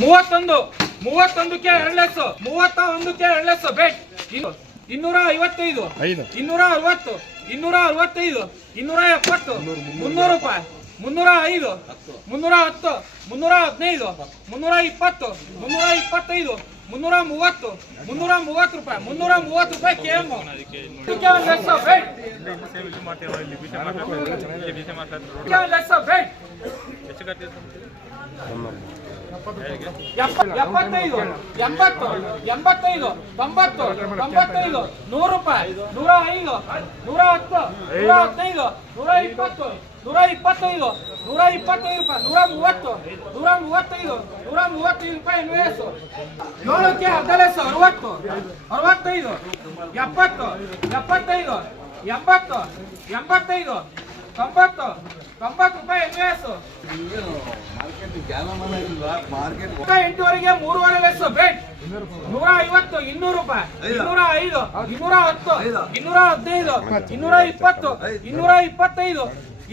ಮೂವತ್ತೊಂದು ಮೂವತ್ತೊಂದಕ್ಕೆ ಎರಡು ಲಕ್ಷ ಮೂವತ್ತ ಒಂದಕ್ಕೆ ಎರಡು ಲಕ್ಷ ಬೇಟ್ ಇನ್ನು- ಇನ್ನೂರ ಐವತ್ತೈದು ಇನ್ನೂರ ಅರವತ್ತು ಇನ್ನೂರ ಅರವತ್ತೈದು ಇನ್ನೂರ ಎಪ್ಪತ್ತು ಮುನ್ನೂರು. ರೂಪಾಯಿ ಮುನ್ನೂರ ಐದು ಮುನ್ನೂರ ಹತ್ತು ಮುನ್ನೂರ ಹದಿನೈದು ಮುನ್ನೂರ ಇಪ್ಪತ್ತು ಮುನ್ನೂರ ಇಪ್ಪತ್ತೈದು ಮುನ್ನೂರ ಮೂವತ್ತು ಮುನ್ನೂರ ಮೂವತ್ತು ರೂಪಾಯಿ ಮುನ್ನೂರ ಮೂವತ್ತು ರೂಪಾಯಿ ಕೆ ಎಂ. ಬೇಟ್ ಎಪ್ಪ- ಎಪ್ಪತ್ತೈದು, ಎಂಬತ್ತು, ಎಂಬತ್ತೈದು, ತೊಂಬತ್ತು, ತೊಂಬತ್ತೈದು, ನೂರು ರೂಪಾಯಿ, ನೂರ ಐದು, ನೂರ ಹತ್ತು, ನೂರ ಹದಿನೈದು, ನೂರ ಇಪ್ಪತ್ತು, ನೂರ ಇಪ್ಪತ್ತೈದು ನೂರ ಇಪ್ಪತ್ತೈದು ರೂಪಾಯಿ, ನೂರ ಮೂವತ್ತು, ನೂರ ಮೂವತ್ತೈದು ನೂರ ಮೂವತ್ತೈದು ರೂಪಾಯಿ ಎನ್ ಎಸ್ ಏಳಕ್ಕೆ ಹದಿನೈದು ಅರವತ್ತು, ಅರವತ್ತೈದು, ಎಪ್ಪತ್ತು, ಎಪ್ಪತ್ತೈದು, ಎಂಬತ್ತು, ಎಂಬತ್ತೈದು ತೊಂಬತ್ತು ತೊಂಬತ್ತು ರೂಪಾಯಿ ಎನ್ ಎಸ್ ಎಂಟುವರೆಗೆ ಮೂರುವರೆ ಲೆಸ್ ಬೇಟ್ ನೂರ ಐವತ್ತು ಇನ್ನೂರು ರೂಪಾಯಿ. ಇನ್ನೂರ ಐದು ಇನ್ನೂರ ಹತ್ತು ಇನ್ನೂರ ಹದಿನೈದು ಇನ್ನೂರ ಇಪ್ಪತ್ತು ಇನ್ನೂರ ಇಪ್ಪತ್ತೈದು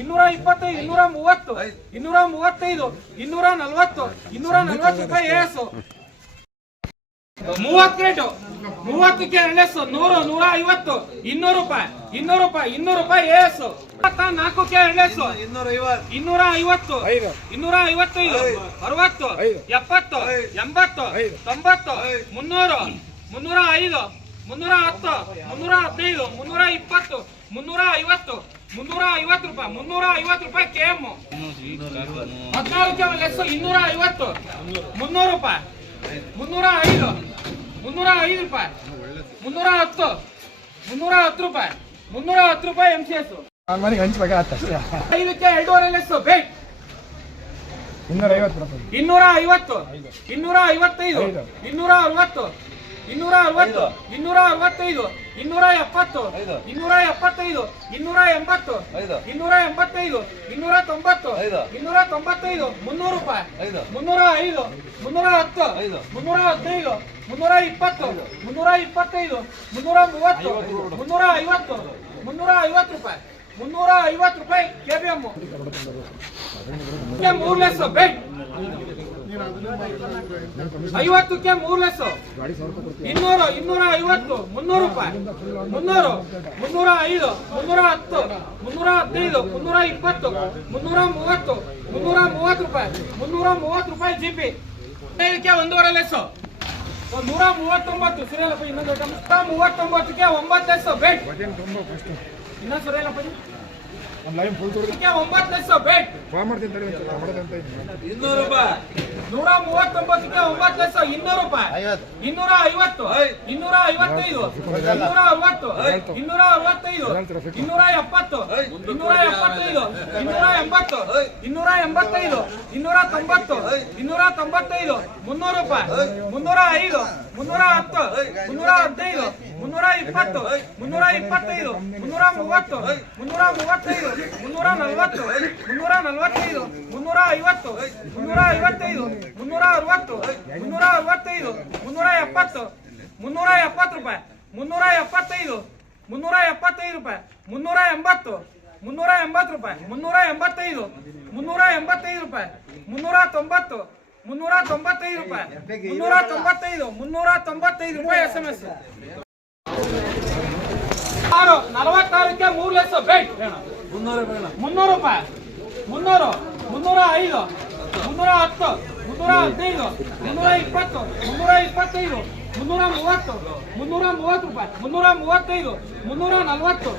ಇನ್ನೂರ ಇಪ್ಪತ್ತೈದು ಇನ್ನೂರ ಮೂವತ್ತು ಇನ್ನೂರ ಮೂವತ್ತೈದು ಇನ್ನೂರ ನಲ್ವತ್ತು ಇನ್ನೂರ ನಲ್ವತ್ತು ರೂಪಾಯಿ ಏಸು ಮೂವತ್ತು ರೇಟು ಮೂವತ್ತಕ್ಕೆ ಎರಡೆಸು ನೂರು ನೂರ ಐವತ್ತು ಇನ್ನೂರು ರೂಪಾಯಿ ಇನ್ನೂರು ರೂಪಾಯಿ ಇನ್ನೂರು ರೂಪಾಯಿ ಏಸು. ನಾಲ್ಕಕ್ಕೆ ಎರಡೆಸು ಇನ್ನೂರ ಐವತ್ತು ಐದು. ಇನ್ನೂರ ಐವತ್ತು ಅರವತ್ತು. ಎಪ್ಪತ್ತು. ಎಂಬತ್ತು. ತೊಂಬತ್ತು. ಮುನ್ನೂರು ಮುನ್ನೂರ ಐದು. ಮುನ್ನೂರ. ಹತ್ತು ಮುನ್ನೂರ ಹದಿನೈದು ಮುನ್ನೂರ ಇಪ್ಪತ್ತು ಮುನ್ನೂರ ಐವತ್ತು ಮುನ್ನೂರ ಐವತ್ತು ರೂಪಾಯಿ. ಮುನ್ನೂರ ಐವತ್ತು ರೂಪಾಯಿ ಕೆ ಎಂ ಹದಿನಾಲ್ಕು ಲೆಸ್ ಇನ್ನೂರ ಐವತ್ತು ಮುನ್ನೂರು ರೂಪಾಯಿ. ಮುನ್ನೂರ ಐದು ಮುನ್ನೂರ ಐದು ರೂಪಾಯಿ. ಮುನ್ನೂರ ಹತ್ತು ಮುನ್ನೂರ ಹತ್ತು ರೂಪಾಯಿ ಮುನ್ನೂರ ಹತ್ತು ರೂಪಾಯಿ ಎಂ ಸಿ ಎಸ್ ಮನೆಗೆ ಹಂಚ್ಬೇಕಾಗತ್ತೆ ಅಷ್ಟೇ. ಐದಕ್ಕೆ ಎರಡೂವರೆ ಲೆಸ್ ಬೇಕು. ಇನ್ನೂರ ಐವತ್ತು ಇನ್ನೂರ ಐವತ್ತು ಇನ್ನೂರ ಐವತ್ತೈದು. ಇನ್ನೂರ ಅರವತ್ತು ಇನ್ನೂರ ಅರವತ್ತು ಇನ್ನೂರ ಅರವತ್ತೈದು ಇನ್ನೂರ ಎಪ್ಪತ್ತು ಇನ್ನೂರ ಎಪ್ಪತ್ತೈದು ಇನ್ನೂರ ಎಂಬತ್ತು ಇನ್ನೂರ ಎಂಬತ್ತೈದು ಇನ್ನೂರ ತೊಂಬತ್ತು ಇನ್ನೂರ ತೊಂಬತ್ತೈದು ಮುನ್ನೂರು ರೂಪಾಯಿ ಮುನ್ನೂರ ಐದು. ಮುನ್ನೂರ ಹತ್ತು ಮುನ್ನೂರ ಹದಿನೈದು ಮುನ್ನೂರ ಇಪ್ಪತ್ತು ಮುನ್ನೂರ ಇಪ್ಪತ್ತೈದು ಮುನ್ನೂರ ಮೂವತ್ತು ಮುನ್ನೂರ ಐವತ್ತು ಮುನ್ನೂರ ಐವತ್ತು ರೂಪಾಯಿ ಮುನ್ನೂರ ಐವತ್ತು ರೂಪಾಯಿ ಕೆ ಬಿ ಎಂ ಮೂರ್ ಲೆಸ್ ಬೇಟ್ ಐವತ್ತಕ್ಕೆ ಮೂರ್ ಲೆಸ್ ಇನ್ನೂರು, ಇನ್ನೂರ ಐವತ್ತು, ಮುನ್ನೂರು ರೂಪಾಯಿ. ಮುನ್ನೂರು, ಮುನ್ನೂರ ಐದು, ಮುನ್ನೂರ ಹತ್ತು, ಮುನ್ನೂರ ಹದಿನೈದು, ಮುನ್ನೂರ ಇಪ್ಪತ್ತು, ಮುನ್ನೂರ ಮೂವತ್ತು ಮುನ್ನೂರ ಮೂವತ್ತು ರೂಪಾಯಿ, ಮುನ್ನೂರ ಮೂವತ್ತು ರೂಪಾಯಿ ಜಿ ಪಿ ಹದಿನೈದಕ್ಕೆ ಒಂದೂವರೆ ಲೆಸ್ಸು. ನೂರ ಮೂವತ್ತೊಂಬತ್ತು, ಸುರೇಲಪ್ಪ ಇನ್ನೊಂದು ಮೂವತ್ತೊಂಬತ್ತಕ್ಕೆ ಒಂಬತ್ತು ಲಕ್ಷ ಬೇಟ್ ಇನ್ನೊಂದು ಸುರೇಲಪ್ಪ ಒಂಬತ್ತು ಲೆಸ್ಸು ಬೇಟ್ ಇನ್ನೂರು ನೂರ ಮೂವತ್ತೊಂಬತ್ತಕ್ಕೆ ಒಂಬತ್ತು ಲಕ್ಷ ಇನ್ನೂರು ರೂಪಾಯಿ. ಇನ್ನೂರ ಐವತ್ತು. ಇನ್ನೂರ ಐವತ್ತೈದು. ಇನ್ನೂರ ಅರವತ್ತು. ಇನ್ನೂರ ಅರವತ್ತೈದು. ಇನ್ನೂರ ಎಪ್ಪತ್ತು. ಇನ್ನೂರ ಎಪ್ಪತ್ತೈದು. ಇನ್ನೂರ ಎಂಬತ್ತು. ಇನ್ನೂರ ಎಂಬತ್ತೈದು. ಇನ್ನೂರ ತೊಂಬತ್ತು. ಇನ್ನೂರ ತೊಂಬತ್ತೈದು. ಮುನ್ನೂರು ರೂಪಾಯಿ. ಮುನ್ನೂರ ಐದು. ಮುನ್ನೂರ ಹತ್ತು. ಮುನ್ನೂರ ಹದಿನೈದು. ಇಪ್ಪತ್ತು ಮುನ್ನೂರ ಇಪ್ಪತ್ತೈದು, ಮುನ್ನೂರ ಮೂವತ್ತು ಮುನ್ನೂರ ಮೂವತ್ತೈದು, ಮುನ್ನೂರ ನಲವತ್ತು ಮುನ್ನೂರ ನಲವತ್ತೈದು, ಮುನ್ನೂರ ಐವತ್ತು ಮುನ್ನೂರ ಐವತ್ತೈದು, ಮುನ್ನೂರ ಅರವತ್ತು ಮುನ್ನೂರ ಅರವತ್ತೈದು, ಮುನ್ನೂರ ಎಪ್ಪತ್ತು ಮುನ್ನೂರ ಎಪ್ಪತ್ತು ರೂಪಾಯಿ, ಮುನ್ನೂರ ಎಪ್ಪತ್ತೈದು ಮುನ್ನೂರ ಎಪ್ಪತ್ತೈದು ರೂಪಾಯಿ, ಮುನ್ನೂರ ಎಂಬತ್ತು ಮುನ್ನೂರ ಎಂಬತ್ತು ರೂಪಾಯಿ, ಮುನ್ನೂರ ಎಂಬತ್ತೈದು ಮುನ್ನೂರ ಎಂಬತ್ತೈದು ರೂಪಾಯಿ, ಮುನ್ನೂರ ತೊಂಬತ್ತು, ಮುನ್ನೂರ ತೊಂಬತ್ತೈದು ರೂಪಾಯಿ, ಮುನ್ನೂರ ತೊಂಬತ್ತೈದು ಮುನ್ನೂರ ತೊಂಬತ್ತೈದು ರೂಪಾಯಿ ಎಸ್ ಎಂ ಎಸ್ ಆರು ನಲವತ್ತಾರಕ್ಕೆ ಮೂರು ಲಕ್ಷ ಬೇಟ್ ಮುನ್ನೂರು ರೂಪಾಯಿ. ಮುನ್ನೂರು ಮುನ್ನೂರ ಐದು ಮುನ್ನೂರ ಹತ್ತು ಮುನ್ನೂರ ಹದಿನೈದು ಮುನ್ನೂರ ಇಪ್ಪತ್ತು ಮುನ್ನೂರ ಇಪ್ಪತ್ತೈದು ಮುನ್ನೂರ ಮೂವತ್ತು ಮುನ್ನೂರ ಮೂವತ್ತು ರೂಪಾಯಿ ಮುನ್ನೂರ ಮೂವತ್ತೈದು ಮುನ್ನೂರ ನಲವತ್ತು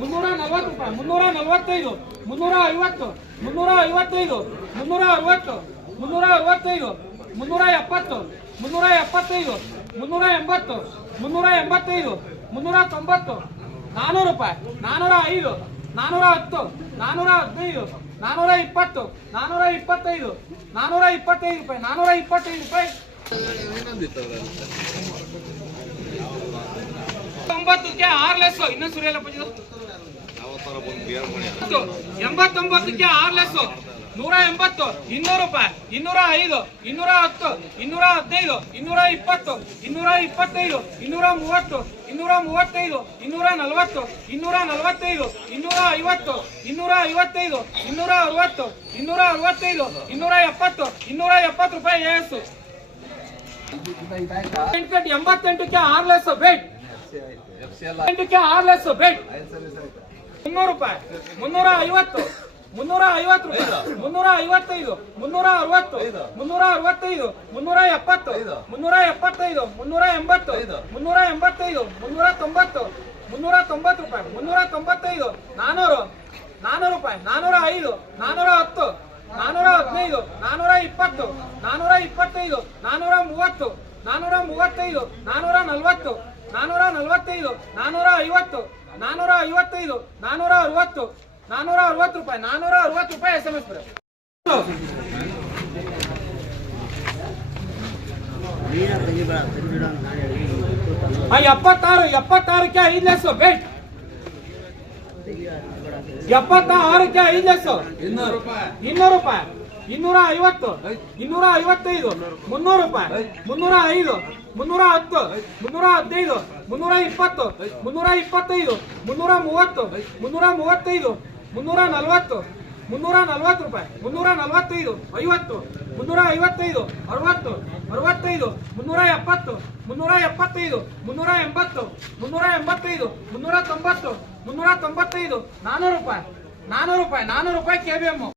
ಮುನ್ನೂರ ನಲವತ್ತು ರೂಪಾಯಿ ಮುನ್ನೂರ ನಲವತ್ತೈದು ಮುನ್ನೂರ ಐವತ್ತು ಮುನ್ನೂರ ಐವತ್ತೈದು ಮುನ್ನೂರ ಅರವತ್ತು ಮುನ್ನೂರ ಅರವತ್ತೈದು ಮುನ್ನೂರ ಎಪ್ಪತ್ತು ಮುನ್ನೂರ ಎಪ್ಪತ್ತೈದು ಮುನ್ನೂರ ಎಂಬತ್ತು ಮುನ್ನೂರ ಎಂಬತ್ತೈದು ಮುನ್ನೂರ ತೊಂಬತ್ತು ನಾನೂರು ರೂಪಾಯಿ ನಾನೂರ ಐದು ನಾನೂರ ಹತ್ತು ನಾನೂರ ಹದಿನೈದು ನಾನೂರ ಇಪ್ಪತ್ತು ನಾನೂರ ಇಪ್ಪತ್ತೈದು ನಾನೂರ ಇಪ್ಪತ್ತೈದು ರೂಪಾಯಿ ನಾನೂರ ಇಪ್ಪತ್ತೈದು ರೂಪಾಯಿ. ತೊಂಬತ್ತಕ್ಕೆ ಆರು ಲೆಸ್ ಇನ್ನೊಂದು ಸುರಿಯಲ್ಲ. ಎಂಬತ್ತೊಂಬತ್ತಕ್ಕೆ ಆರು ಲೆಸ್ಸು ನೂರ ಎಂಬತ್ತು, ಇನ್ನೂರು ರೂಪಾಯಿ, ಇನ್ನೂರ ಐದು, ಇನ್ನೂರ ಹತ್ತು, ಇನ್ನೂರ ಹದಿನೈದು, ಇನ್ನೂರ ಇಪ್ಪತ್ತು, ಇನ್ನೂರ ಇಪ್ಪತ್ತೈದು, ಇನ್ನೂರ ಮೂವತ್ತು, ಇನ್ನೂರ ಮೂವತ್ತೈದು, ಇನ್ನೂರ ನಲವತ್ತು, ಇನ್ನೂರ ನಲವತ್ತೈದು, ಇನ್ನೂರ ಐವತ್ತು, ಇನ್ನೂರ ಐವತ್ತೈದು, ಇನ್ನೂರ ಅರವತ್ತು, ಇನ್ನೂರ ಅರವತ್ತೈದು, ಇನ್ನೂರ ಎಪ್ಪತ್ತು ಇನ್ನೂರ ಎಪ್ಪತ್ತು ರೂಪಾಯಿ ಏಸು ಎಂಬತ್ತೆಂಟಕ್ಕೆ ಆರು ಲೆಸ್ ಬೆಡ್. ಎಂಟಕ್ಕೆ ಆರು ಲೆಸ್ ಬೇಟ್ ಮುನ್ನೂರು ರೂಪಾಯಿ, ಮುನ್ನೂರ ಐವತ್ತು ಮುನ್ನೂರ ಐವತ್ತು ರೂಪಾಯಿ. ಮುನ್ನೂರ ಐವತ್ತೈದು ಮುನ್ನೂರ ಅರವತ್ತು ಮುನ್ನೂರ ಅರವತ್ತೈದು ಮುನ್ನೂರ ಎಪ್ಪತ್ತು ಮುನ್ನೂರ ಎಪ್ಪತ್ತೈದು ಮುನ್ನೂರ ಎಂಬತ್ತು ಮುನ್ನೂರ ಎಂಬತ್ತೈದು ಮುನ್ನೂರ ತೊಂಬತ್ತು ಮುನ್ನೂರ ತೊಂಬತ್ತು ರೂಪಾಯಿ. ಮುನ್ನೂರ ತೊಂಬತ್ತೈದು ನಾನೂರು ನಾನೂರು ರೂಪಾಯಿ. ನಾನೂರ ಐದು ನಾನೂರ ಹತ್ತು ನಾನೂರ ಹದಿನೈದು ನಾನೂರ ಇಪ್ಪತ್ತು ನಾನೂರ ಇಪ್ಪತ್ತೈದು ನಾನೂರ ಮೂವತ್ತು ನಾನೂರ ಮೂವತ್ತೈದು ನಾನೂರ ನಲ್ವತ್ತು ನಾನೂರ ನಲ್ವತ್ತೈದು ನಾನೂರ ಐವತ್ತು ನಾನೂರ ಐವತ್ತೈದು ನಾನೂರ ಅರವತ್ತು ನಾನೂರ ಅರವತ್ತು ರೂಪಾಯಿ ನಾನೂರ ಅರವತ್ತು ರೂಪಾಯಿ ಎಸ್ ಎಂ ಎಸ್ ಬರುತ್ತೆ ಎಪ್ಪತ್ತಾರು ಎಪ್ಪತ್ತಾರಕ್ಕೆ ಐದು ಲೆಸ್ಸು ಬೇಟ್ ಎಪ್ಪತ್ತಾರಕ್ಕೆ ಐದು ಲೆಸ್ಸು ಇನ್ನೂರು ರೂಪಾಯಿ. ಇನ್ನೂರ ಐವತ್ತು ಇನ್ನೂರ ಐವತ್ತೈದು ಮುನ್ನೂರು ರೂಪಾಯಿ. ಮುನ್ನೂರ ಐದು ಮುನ್ನೂರ ಹತ್ತು ಮುನ್ನೂರ ಹದಿನೈದು ಮುನ್ನೂರ ಇಪ್ಪತ್ತು ಮುನ್ನೂರ ಇಪ್ಪತ್ತೈದು ಮುನ್ನೂರ ಮೂವತ್ತು ಮುನ್ನೂರ ಮೂವತ್ತೈದು ಮುನ್ನೂರ ನಲವತ್ತು ಮುನ್ನೂರ ನಲವತ್ತು ರೂಪಾಯಿ. ಮುನ್ನೂರ ನಲವತ್ತೈದು ಐವತ್ತು. ಮುನ್ನೂರ ಐವತ್ತೈದು ಅರವತ್ತು. ಅರವತ್ತೈದು. ಮುನ್ನೂರ ಎಪ್ಪತ್ತು ಮುನ್ನೂರ ಎಪ್ಪತ್ತೈದು ಮುನ್ನೂರ ಎಂಬತ್ತು ಮುನ್ನೂರ ಎಂಬತ್ತೈದು ಮುನ್ನೂರ ತೊಂಬತ್ತು ಮುನ್ನೂರ ತೊಂಬತ್ತೈದು ನಾನ್ನೂರು ರೂಪಾಯಿ. ನಾನೂರು ರೂಪಾಯಿ. ನಾನ್ನೂರು ರೂಪಾಯಿ ಕೆ ಬಿ ಎಂ